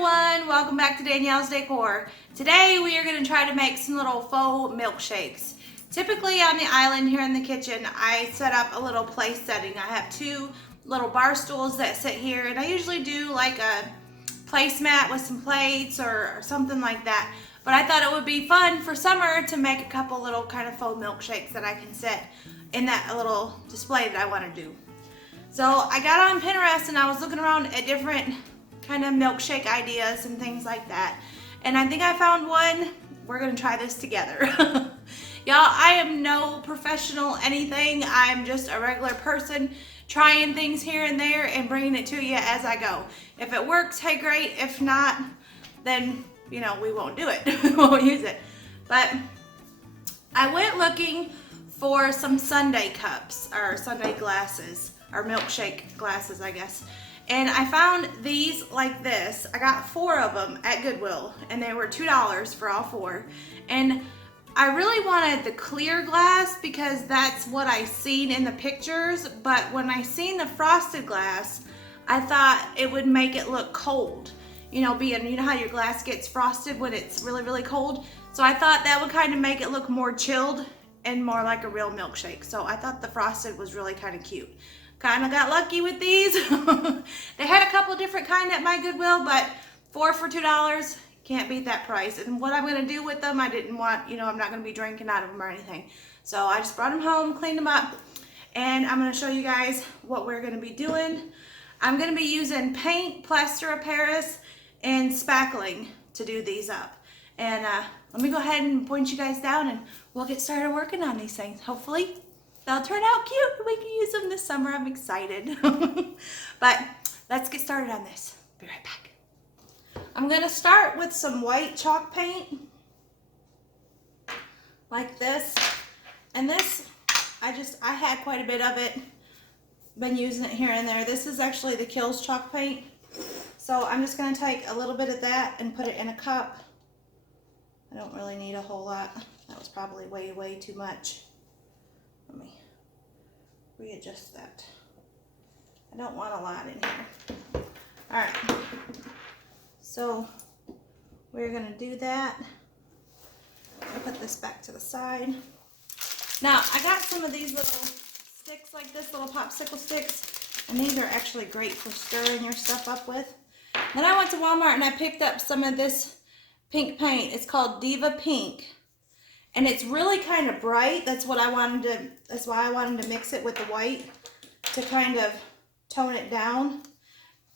everyone, welcome back to Danielle's Decor. Today we are going to try to make some little faux milkshakes. Typically on the island here in the kitchen, I set up a little place setting. I have two little bar stools that sit here, and I usually do like a placemat with some plates or something like that. But I thought it would be fun for summer to make a couple little kind of faux milkshakes that I can set in that little display that I want to do. So I got on Pinterest and I was looking around at different kind of milkshake ideas and things like that. And I think I found one. We're gonna try this together. Y'all, I am no professional anything. I'm just a regular person trying things here and there and bringing it to you as I go. If it works, hey great. If not, then you know, we won't do it. We won't use it. But I went looking for some sundae cups or sundae glasses or milkshake glasses, I guess. And I found these like this. I got 4 of them at Goodwill and they were $2 for all 4. And I really wanted the clear glass because that's what I seen in the pictures. But when I seen the frosted glass, I thought it would make it look cold. You know, you know how your glass gets frosted when it's really, really cold. So I thought that would kind of make it look more chilled and more like a real milkshake. So I thought the frosted was really kind of cute. Kind of got lucky with these. They had a couple different kind at my Goodwill, but 4 for $2, can't beat that price. And what I'm gonna do with them, I didn't want, you know, I'm not gonna be drinking out of them or anything. So I just brought them home, cleaned them up, and I'm gonna show you guys what we're gonna be doing. I'm gonna be using paint, Plaster of Paris, and spackling to do these up. And let me go ahead and point you guys down and we'll get started working on these things. Hopefully they'll turn out cute and we can use them this summer. I'm excited. But let's get started on this. Be right back. I'm gonna start with some white chalk paint like this. And this, I had quite a bit of it. Been using it here and there. This is actually the Kills chalk paint. So I'm just gonna take a little bit of that and put it in a cup. I don't really need a whole lot. That was probably way, way too much. Let me readjust that. I don't want a lot in here. All right, so we're gonna do that. I'll put this back to the side. Now, I got some of these little sticks like this, little popsicle sticks, and these are actually great for stirring your stuff up with. Then I went to Walmart and I picked up some of this pink paint. It's called Diva Pink. And it's really kind of bright. That's why I wanted to mix it with the white to kind of tone it down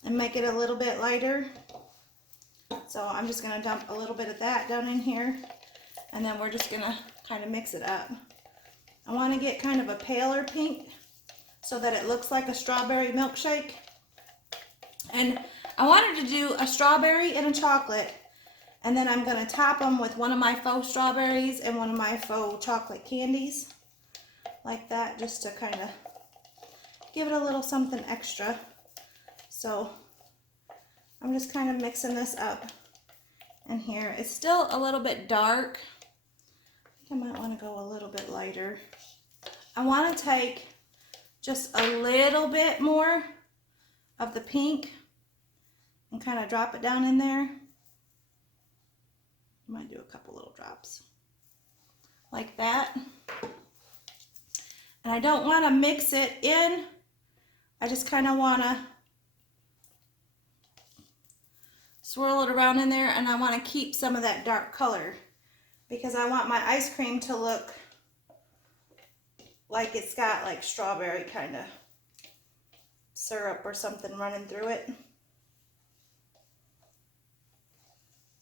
and make it a little bit lighter. So I'm just gonna dump a little bit of that down in here, and then we're just gonna kind of mix it up. I wanna get kind of a paler pink so that it looks like a strawberry milkshake. And I wanted to do a strawberry and a chocolate. And then I'm gonna top them with one of my faux strawberries and one of my faux chocolate candies. Like that, just to kind of give it a little something extra. So I'm just kind of mixing this up in here. It's still a little bit dark. I think I might wanna go a little bit lighter. I wanna take just a little bit more of the pink and kind of drop it down in there. I might do a couple little drops like that. And I don't want to mix it in. I just kind of want to swirl it around in there, and I want to keep some of that dark color because I want my ice cream to look like it's got like strawberry kind of syrup or something running through it.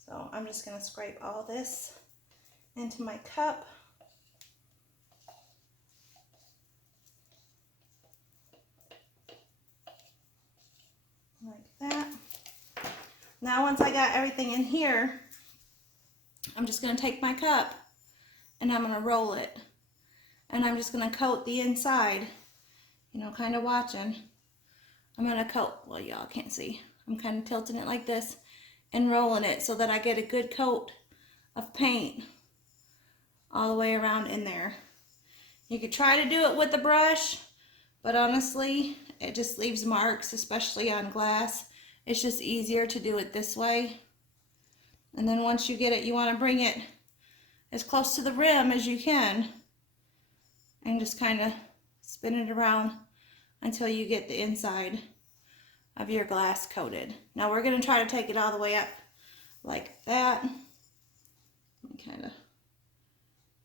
So I'm just going to scrape all this into my cup. Like that. Now once I got everything in here, I'm just going to take my cup and I'm going to roll it. And I'm just going to coat the inside, you know, kind of watching. I'm going to coat, well y'all can't see, I'm kind of tilting it like this and rolling it so that I get a good coat of paint all the way around in there. You could try to do it with a brush, but honestly, it just leaves marks, especially on glass. It's just easier to do it this way. And then once you get it, you want to bring it as close to the rim as you can and just kind of spin it around until you get the inside of your glass coated. Now we're going to try to take it all the way up like that. Let me kind of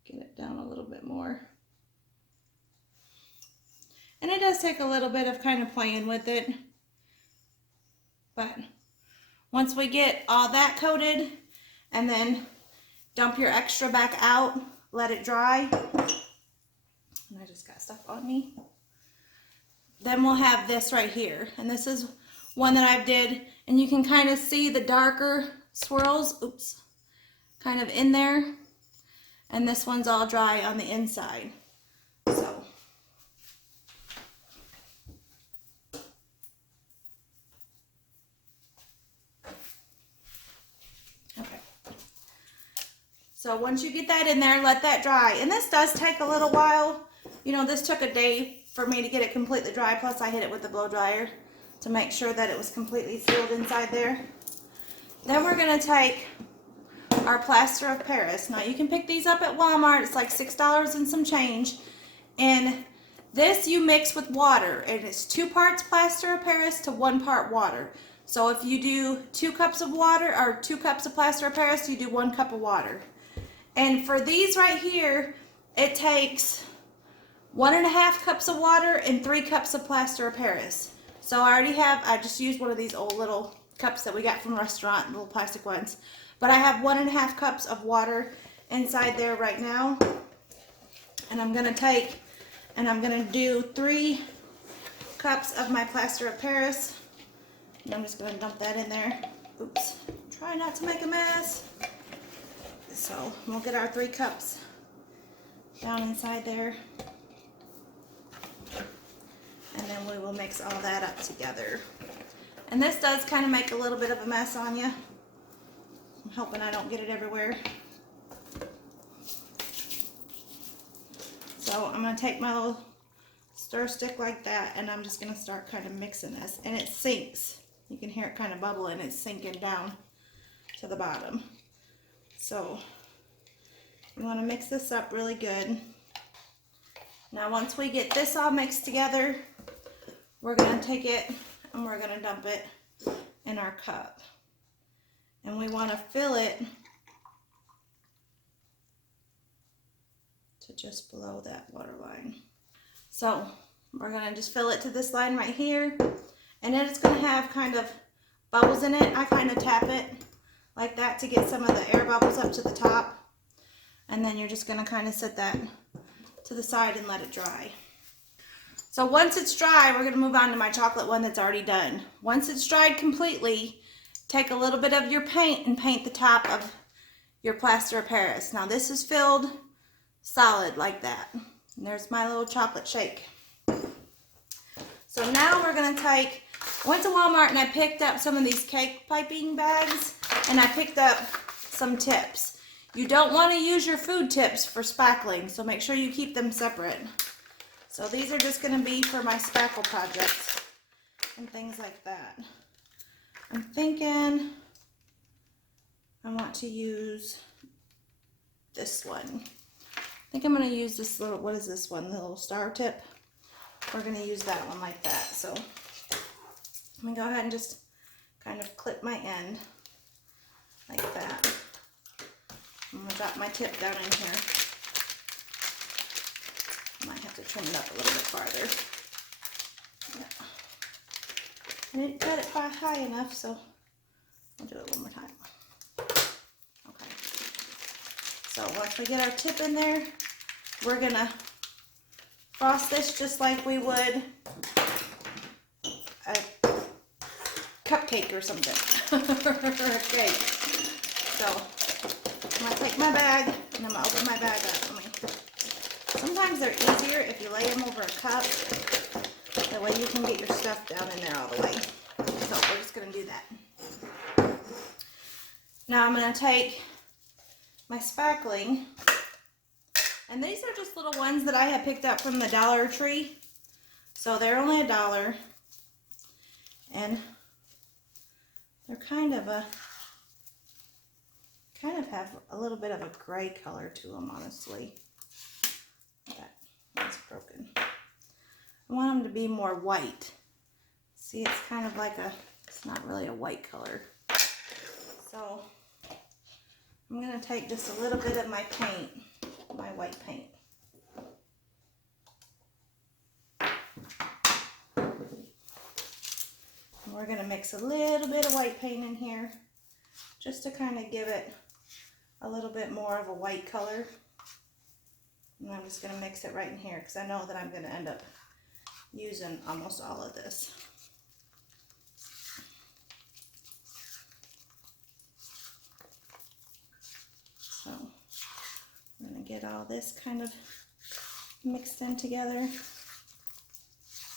get it down a little bit more. And it does take a little bit of kind of playing with it. But once we get all that coated, and then dump your extra back out, let it dry. And I just got stuff on me. Then we'll have this right here. And this is one that I did, and you can kind of see the darker swirls, oops, kind of in there. And this one's all dry on the inside. So okay. So once you get that in there, let that dry. And this does take a little while. You know, this took a day for me to get it completely dry. Plus I hit it with the blow dryer to make sure that it was completely sealed inside there. Then we're gonna take our Plaster of Paris. Now you can pick these up at Walmart. It's like $6 and some change. And this you mix with water. And it's 2 parts Plaster of Paris to 1 part water. So if you do 2 cups of water or 2 cups of Plaster of Paris, you do 1 cup of water. And for these right here, it takes 1.5 cups of water and 3 cups of Plaster of Paris. So I just used one of these old little cups that we got from a restaurant, little plastic ones. But I have 1.5 cups of water inside there right now. And I'm gonna take, and I'm gonna do 3 cups of my Plaster of Paris. And I'm just gonna dump that in there. Oops, try not to make a mess. So we'll get our 3 cups down inside there. And then we will mix all that up together. And this does kind of make a little bit of a mess on you. I'm hoping I don't get it everywhere. So I'm going to take my little stir stick like that, and I'm just going to start kind of mixing this. And it sinks. You can hear it kind of bubbling. It's sinking down to the bottom. So you want to mix this up really good. Now once we get this all mixed together, we're going to take it and we're going to dump it in our cup. And we want to fill it to just below that water line. So we're going to just fill it to this line right here. And then it's going to have kind of bubbles in it. I kind of tap it like that to get some of the air bubbles up to the top. And then you're just going to kind of set that to the side and let it dry. So once it's dry, we're going to move on to my chocolate one that's already done. Once it's dried completely, take a little bit of your paint and paint the top of your Plaster of Paris. Now this is filled solid like that. And there's my little chocolate shake. So now we're going to take, I went to Walmart and I picked up some of these cake piping bags, and I picked up some tips. You don't want to use your food tips for spackling, so make sure you keep them separate. So these are just going to be for my spackle projects and things like that. I'm thinking I want to use this one. I think I'm going to use this little, what is this one? The little star tip. We're going to use that one like that. So let me go ahead and just kind of clip my end like that. I'm going to drop my tip down in here. I might have to trim it up a little bit farther. Yeah. I didn't cut it high enough, so I'll do it one more time. Okay. So once we get our tip in there, we're going to frost this just like we would a cupcake or something, or a cake. So I'm going to take my bag, and I'm going to open my bag up. Sometimes they're easier if you lay them over a cup. That way you can get your stuff down in there all the way. So we're just going to do that. Now I'm going to take my spackling. And these are just little ones that I have picked up from the Dollar Tree. So they're only $1. And They're kind of have a little bit of a gray color to them, honestly. That's broken. I want them to be more white. See, it's kind of like it's not really a white color. So I'm gonna take just a little bit of my paint, my white paint. And we're gonna mix a little bit of white paint in here just to kind of give it a little bit more of a white color. And I'm just gonna mix it right in here because I know that I'm gonna end up using almost all of this. So I'm gonna get all this kind of mixed in together.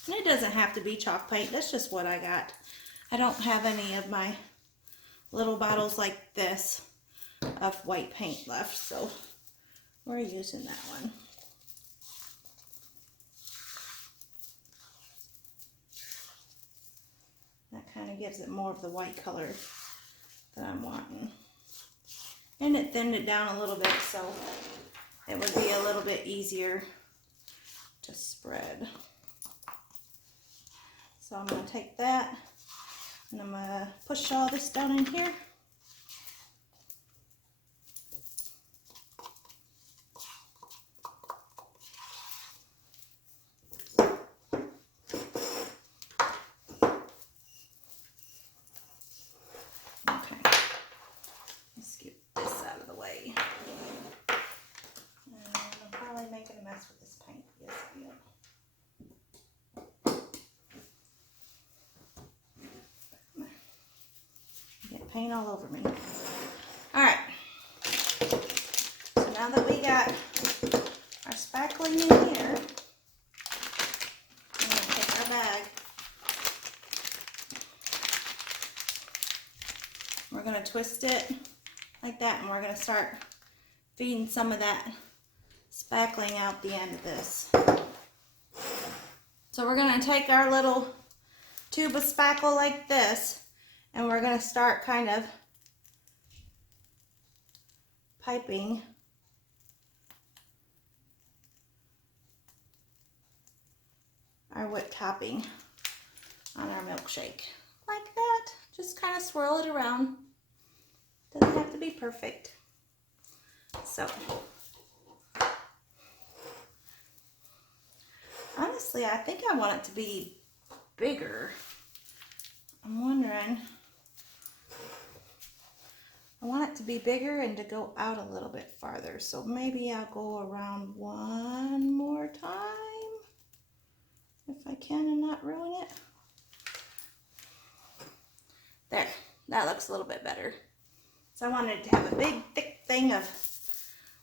And it doesn't have to be chalk paint, that's just what I got. I don't have any of my little bottles like this of white paint left, so we're using that one. That kind of gives it more of the white color that I'm wanting. And it thinned it down a little bit so it would be a little bit easier to spread. So I'm going to take that and I'm going to push all this down in here. Paint all over me. All right. So now that we got our spackling in here, I'm going to take our bag. We're going to twist it like that, and we're going to start feeding some of that spackling out the end of this. So we're going to take our little tube of spackle like this, and we're going to start kind of piping our whipped topping on our milkshake. Like that. Just kind of swirl it around. Doesn't have to be perfect. So, honestly, I think I want it to be bigger. I'm wondering. I want it to be bigger and to go out a little bit farther. So maybe I'll go around one more time if I can and not ruin it. There, that looks a little bit better. So I wanted to have a big thick thing of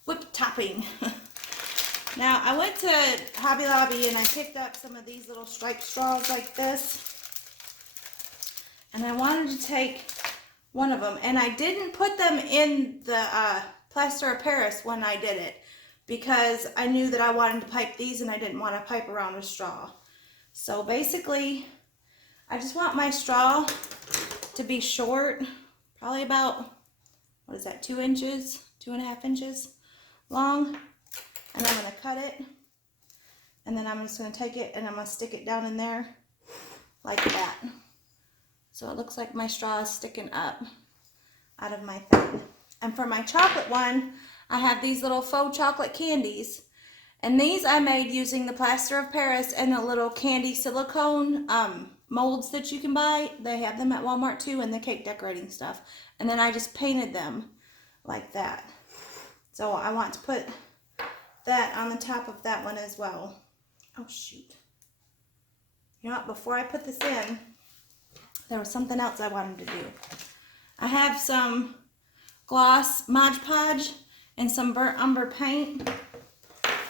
whipped topping. Now I went to Hobby Lobby and I picked up some of these little striped straws like this. And I wanted to take one of them, and I didn't put them in the Plaster of Paris when I did it because I knew that I wanted to pipe these and I didn't want to pipe around a straw. So basically, I just want my straw to be short, probably about, what is that, 2 inches, 2.5 inches long, and I'm going to cut it, and then I'm just going to take it and I'm going to stick it down in there like that. So it looks like my straw is sticking up out of my thing. And for my chocolate one, I have these little faux chocolate candies. And these I made using the Plaster of Paris and the little candy silicone molds that you can buy. They have them at Walmart too, and the cake decorating stuff. And then I just painted them like that. So I want to put that on the top of that one as well. Oh shoot. You know what, before I put this in, there was something else I wanted to do. I have some gloss Modge Podge and some burnt umber paint.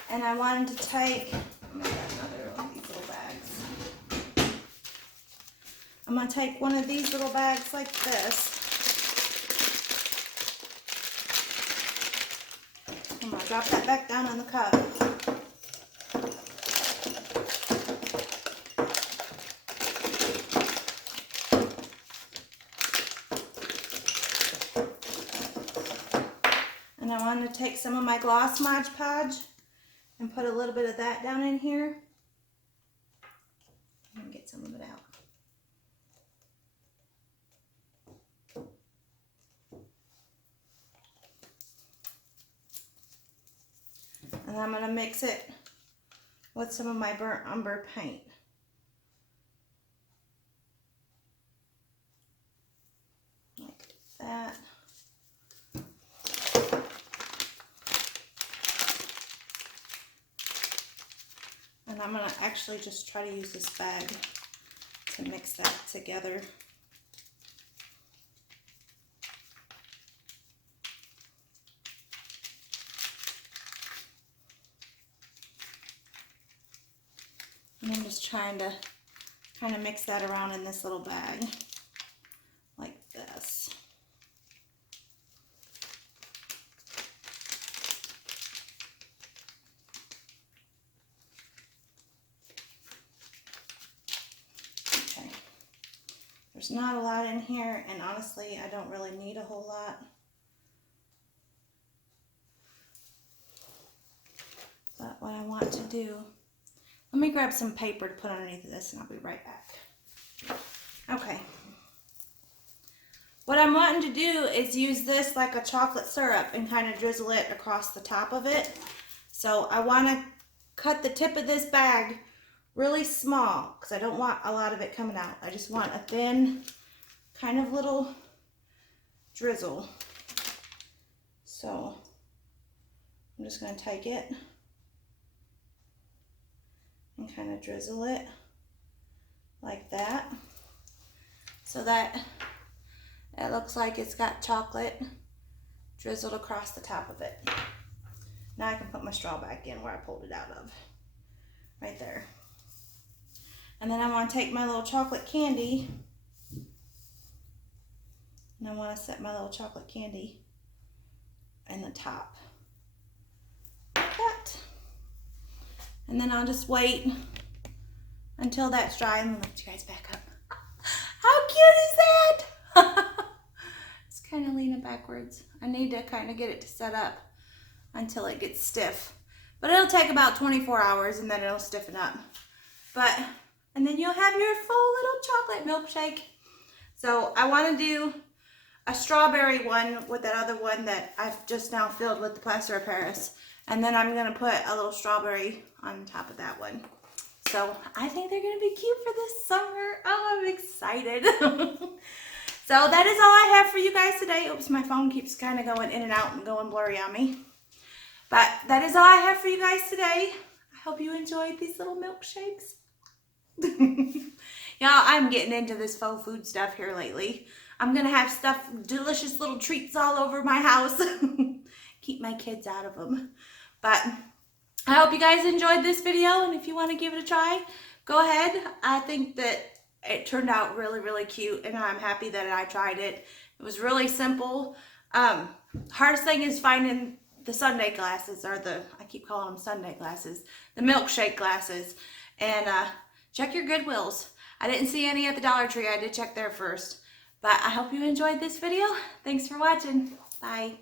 And I wanted to take, I'm going to get another one of these little bags. I'm going to take one of these little bags like this. I'm going to drop that back down on the cup. I want to take some of my gloss Modge Podge and put a little bit of that down in here. And get some of it out. And I'm going to mix it with some of my burnt umber paint. Like that. And I'm going to actually just try to use this bag to mix that together. And I'm just trying to kind of mix that around in this little bag, like this. Okay. There's not a lot in here, and honestly, I don't really need a whole lot. But what I want to do, let me grab some paper to put underneath this and I'll be right back. Okay. What I'm wanting to do is use this like a chocolate syrup and kind of drizzle it across the top of it. So I want to cut the tip of this bag really small because I don't want a lot of it coming out. I just want a thin kind of little drizzle. So I'm just going to take it and kind of drizzle it like that so that it looks like it's got chocolate drizzled across the top of it. Now I can put my straw back in where I pulled it out of, right there. And then I want to take my little chocolate candy and I want to set my little chocolate candy in the top like that. And then I'll just wait until that's dry. I'm going to lift you guys back up. How cute is that? It's kind of leaning backwards. I need to kind of get it to set up until it gets stiff. But it'll take about 24 hours and then it'll stiffen up. And then you'll have your full little chocolate milkshake. So I want to do a strawberry one with that other one that I've just now filled with the Plaster of Paris. And then I'm going to put a little strawberry on top of that one. So I think they're going to be cute for this summer. Oh, I'm excited. So that is all I have for you guys today. Oops, my phone keeps kind of going in and out and going blurry on me. But that is all I have for you guys today. I hope you enjoyed these little milkshakes. Y'all, I'm getting into this faux food stuff here lately. I'm going to have stuff, delicious little treats all over my house. Keep my kids out of them. But I hope you guys enjoyed this video, and if you want to give it a try, go ahead. I think that it turned out really, really cute, and I'm happy that I tried it. It was really simple. Hardest thing is finding the sundae glasses, or I keep calling them sundae glasses, the milkshake glasses. And check your Goodwills. I didn't see any at the Dollar Tree. I did check there first. But I hope you enjoyed this video. Thanks for watching. Bye.